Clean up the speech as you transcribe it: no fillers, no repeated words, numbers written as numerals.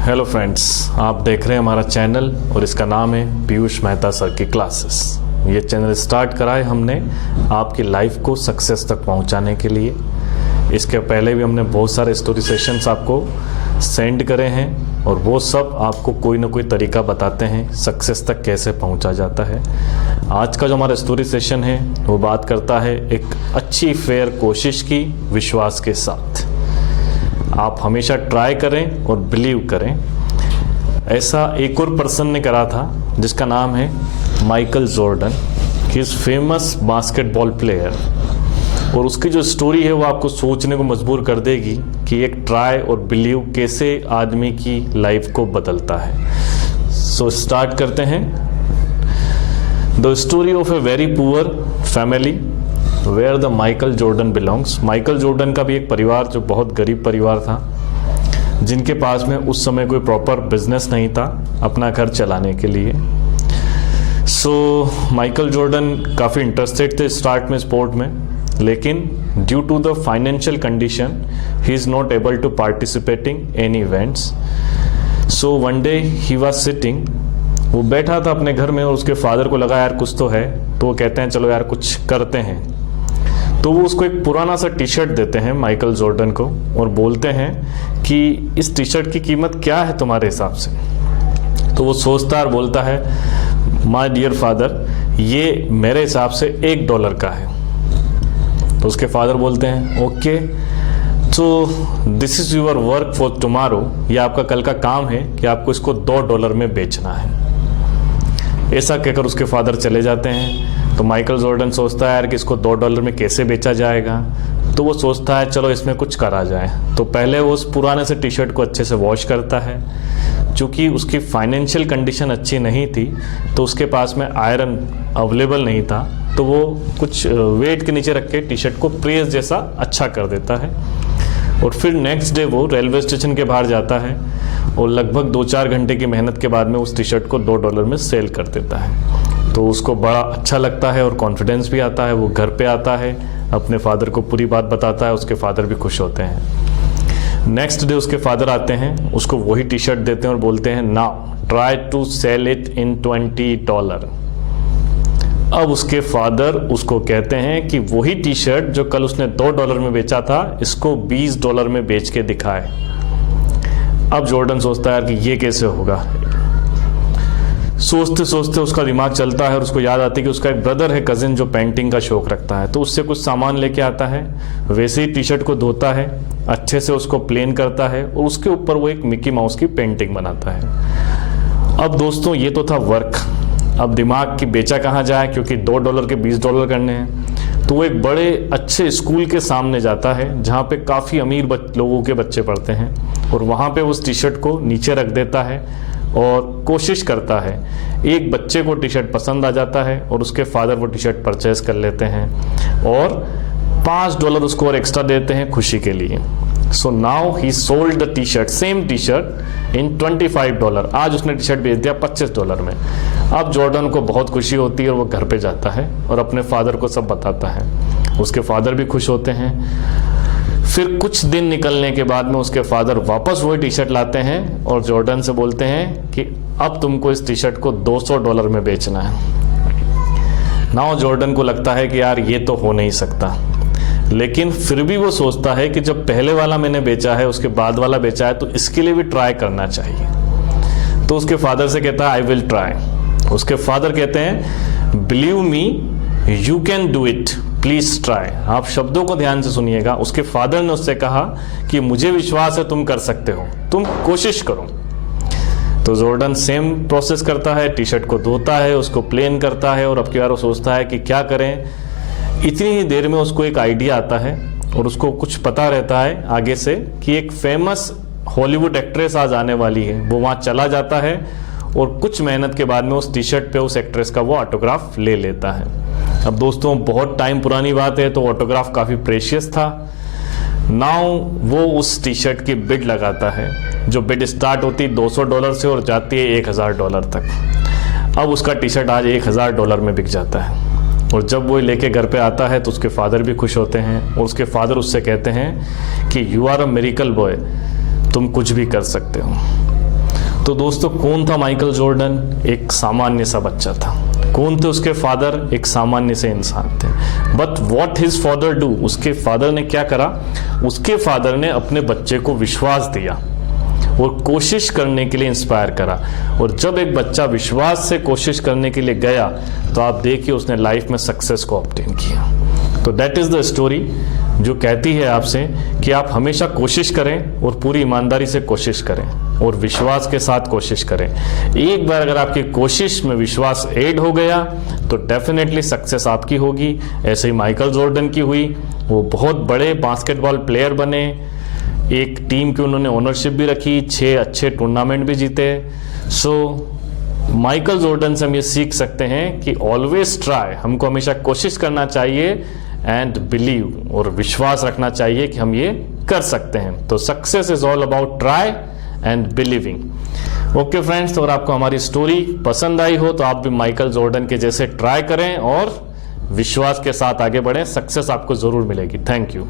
Hello friends, आप देख रहे हैं हमारा चैनल और इसका नाम है पीयूष मेहता सर की क्लासेस। ये चैनल स्टार्ट करा है हमने आपकी लाइफ को सक्सेस तक पहुंचाने के लिए। इसके पहले भी हमने बहुत सारे स्टोरी सेशंस आपको सेंड करे हैं और वो सब आपको कोई ना कोई तरीका बताते हैं सक्सेस तक कैसे पहुंचा जाता है। आज का जो हमारा स्टोरी सेशन है वो बात करता है एक अच्छी फेयर कोशिश की विश्वास के साथ। आप हमेशा ट्राई करें और बिलीव करें। ऐसा एक और पर्सन ने करा था जिसका नाम है Michael Jordan. He is famous basketball player और उसकी जो स्टोरी है वो आपको सोचने को मजबूर कर देगी कि एक ट्राई और बिलीव कैसे आदमी की लाइफ को बदलता है। सो स्टार्ट करते हैं। The story of a very poor family where the Michael Jordan belongs. Michael Jordan का भी एक परिवार जो बहुत गरीब परिवार था, जिनके पास में उस समय कोई प्रॉपर बिजनेस नहीं था अपना घर चलाने के लिए। सो माइकल जॉर्डन काफ़ी इंटरेस्टेड थे स्टार्ट में स्पोर्ट में, लेकिन due to the financial condition he is not able to participating any events. So one day he was sitting, वो बैठा था अपने घर में और उसके फादर को लगा यार कुछ तो है, तो वो कहते हैं चलो यार कुछ करते हैं। तो वो उसको एक पुराना सा टी शर्ट देते हैं माइकल जॉर्डन को और बोलते हैं कि इस टी शर्ट की कीमत क्या है तुम्हारे हिसाब से। तो वो सोचता है और बोलता है माय डियर फादर, ये मेरे हिसाब से $1 का है। तो उसके फादर बोलते हैं ओके, तो this is your work for tomorrow, ये आपका कल का काम है कि आपको इसको $2 में बेचना है। ऐसा कहकर उसके फादर चले जाते हैं। तो माइकल जॉर्डन सोचता है यार कि इसको $2 में कैसे बेचा जाएगा। तो वो सोचता है चलो इसमें कुछ करा जाए। तो पहले वो उस पुराने से टी शर्ट को अच्छे से वॉश करता है। चूँकि उसकी फाइनेंशियल कंडीशन अच्छी नहीं थी तो उसके पास में आयरन अवेलेबल नहीं था, तो वो कुछ वेट के नीचे रख के टी शर्ट को प्रेस जैसा अच्छा कर देता है। और फिर नेक्स्ट डे वो रेलवे स्टेशन के बाहर जाता है और लगभग 2-4 घंटे की मेहनत के बाद में उस टी शर्ट को $2 में सेल कर देता है। तो उसको बड़ा अच्छा लगता है और कॉन्फिडेंस भी आता है। वो घर पे आता है, अपने फादर को पूरी बात बताता है, उसके फादर भी खुश होते हैं। नेक्स्ट डे उसके फादर आते हैं, उसको वही टी शर्ट देते हैं और बोलते हैं now try to sell it in $20। अब उसके फादर उसको कहते हैं कि वही टी शर्ट जो कल उसने $2 में बेचा था, इसको $20 में बेच के दिखाए। अब जॉर्डन सोचता है कि ये कैसे होगा। सोचते सोचते उसका दिमाग चलता है और उसको याद आती है कि उसका एक ब्रदर है, कजिन, जो पेंटिंग का शौक रखता है। तो उससे कुछ सामान लेके आता है, वैसे ही टी शर्ट को धोता है, अच्छे से उसको प्लेन करता है और उसके ऊपर वो एक मिकी माउस की पेंटिंग बनाता है। अब दोस्तों ये तो था वर्क। अब दिमाग की बेचा कहाँ जाए, क्योंकि $2 के $20 करने हैं। तो वो एक बड़े अच्छे स्कूल के सामने जाता है जहाँ पे काफ़ी अमीर लोगों के बच्चे पढ़ते हैं और वहाँ पे उस टी शर्ट को नीचे रख देता है और कोशिश करता है। एक बच्चे को टी शर्ट पसंद आ जाता है और उसके फादर वो टी शर्ट परचेज कर लेते हैं और $5 उसको और एक्स्ट्रा देते हैं खुशी के लिए। So now he sold the T shirt, same T shirt in $25। आज उसने टी शर्ट बेच दिया $25 में। अब जॉर्डन को बहुत खुशी होती है और वो घर पे जाता है और अपने फादर को सब बताता है। उसके फादर भी खुश होते हैं। फिर कुछ दिन निकलने के बाद में उसके फादर वापस वही टी शर्ट लाते हैं और जॉर्डन से बोलते हैं कि अब तुमको इस टी शर्ट को $200 में बेचना है। नाउ जॉर्डन को लगता है कि यार ये तो हो नहीं सकता, लेकिन फिर भी वो सोचता है कि जब पहले वाला मैंने बेचा है, उसके बाद वाला बेचा है, तो इसके लिए भी ट्राई करना चाहिए। तो उसके फादर से कहता है आई विल ट्राई। उसके फादर कहते हैं believe me you can do it, please try. आप शब्दों को ध्यान से सुनिएगा। उसके फादर ने उससे कहा कि मुझे विश्वास है तुम कर सकते हो, तुम कोशिश करो। तो जॉर्डन सेम प्रोसेस करता है, टी शर्ट को धोता है, उसको प्लेन करता है और अब की बार वो सोचता है कि क्या करें। इतनी ही देर में उसको एक आइडिया आता है और उसको कुछ पता रहता है आगे से कि एक फेमस हॉलीवुड एक्ट्रेस आज आने वाली है। वो वहाँ चला जाता है और कुछ मेहनत के बाद में उस टी शर्ट पे उस एक्ट्रेस का वो ऑटोग्राफ ले लेता है। अब दोस्तों बहुत टाइम पुरानी बात है, तो ऑटोग्राफ काफ़ी प्रेशियस था। नाउ वो उस टी शर्ट की बिड लगाता है, जो बिड स्टार्ट होती है $200 से और जाती है $1000 तक। अब उसका टी शर्ट आज $1000 में बिक जाता है और जब वो लेके घर पे आता है तो उसके फादर भी खुश होते हैं और उसके फादर उससे कहते हैं कि you are a miracle boy, तुम कुछ भी कर सकते हो। तो दोस्तों कौन था माइकल जॉर्डन? एक सामान्य सा बच्चा था। कौन थे उसके फादर? एक सामान्य से इंसान थे। But what his father do? उसके फादर ने क्या करा? उसके फादर ने अपने बच्चे को विश्वास दिया और कोशिश करने के लिए इंस्पायर करा। और जब एक बच्चा विश्वास से कोशिश करने के लिए गया तो आप देखिए उसने लाइफ में सक्सेस को ऑब्टेन किया। तो दैट इज द स्टोरी जो कहती है आपसे कि आप हमेशा कोशिश करें और पूरी ईमानदारी से कोशिश करें और विश्वास के साथ कोशिश करें। एक बार अगर आपकी कोशिश में विश्वास ऐड हो गया तो डेफिनेटली सक्सेस आपकी होगी। ऐसे ही माइकल जॉर्डन की हुई। वो बहुत बड़े बास्केटबॉल प्लेयर बने, एक टीम की उन्होंने ओनरशिप भी रखी, 6 अच्छे टूर्नामेंट भी जीते। सो माइकल जॉर्डन से हम ये सीख सकते हैं कि ऑलवेज ट्राई, हमको हमेशा कोशिश करना चाहिए एंड बिलीव, और विश्वास रखना चाहिए कि हम ये कर सकते हैं। तो success is all about try and believing. Okay friends, तो अगर आपको हमारी स्टोरी पसंद आई हो तो आप भी माइकल जॉर्डन के जैसे ट्राई करें और विश्वास के साथ आगे बढ़ें। सक्सेस आपको जरूर मिलेगी। Thank you.